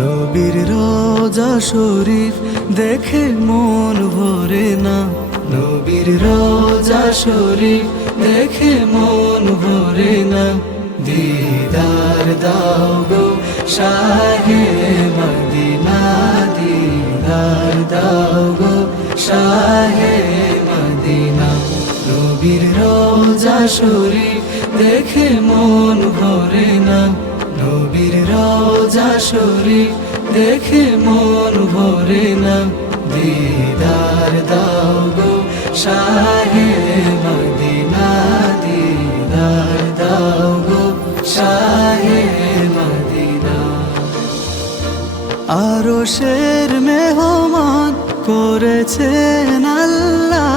নবীর রোজা শরীফ দেখে মন ভরে না, নবীর রোজা শরীফ দেখে মন ভরে না। দিদার দাও গো শাহে মদিনা, দিদার দাও গো শাহে মদিনা। নবীর রোজা শরীফ দেখে মন ভরে না, নবীর রোজা শরীফ দেখে মন ভরে না। দিদার দাও গো শাহে মদিনা, দিদার দাও গো শাহে মদিনা। আরশের মেহমান করেছেন আল্লাহ,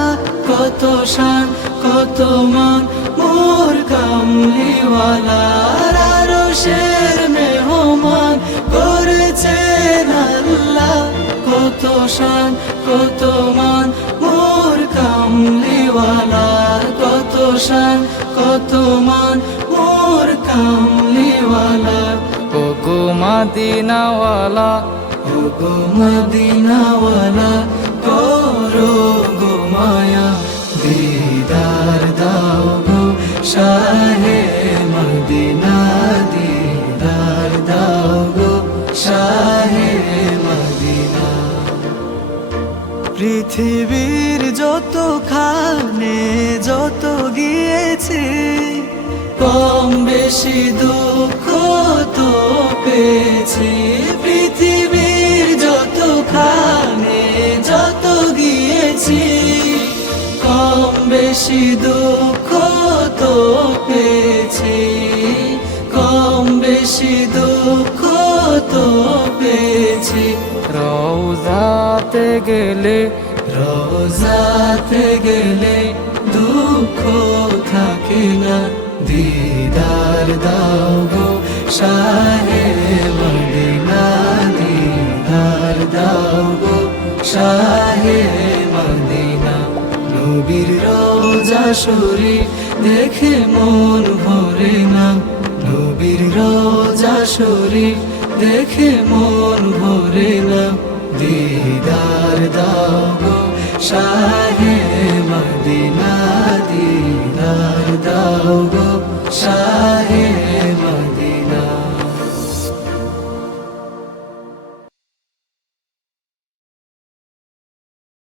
কত শান কত মান মোর কামলিওয়ালা। আরশের মেহমান করেছেন আল্লাহ, কত শান কত মান মোর কামলিওয়ালা, কত শান কত মান মোর কামলিওয়ালা। ও গো মদিনাওয়ালা, ও গো মদিনাওয়ালা, করো গো মায়া। দিদার দাও গো শাহে মদিনা, দিদার দাও গো শাহে মদিনা। পৃথিবীর যত খানে যত গিয়েছি, কম বেশি দুঃখ তো পেয়েছি। পৃথিবীর যত খানে যত গিয়েছি, কম বেশি দুঃখ তো পেয়েছি, কম বেশি দুঃখ তো পেয়েছি। রওজাতে গেলে, রোজাতে গেলে দুঃখ থাকে না। দিদার দাও গো শাহে মদিনা, দিদার দাও গো শাহে মদিনা। নবীর রোজা শরীফ দেখে মন ভরে না, নবীর রোজা শরীফ দেখে মন ভরে না। দিদার দাও গো শাহে মদিনা।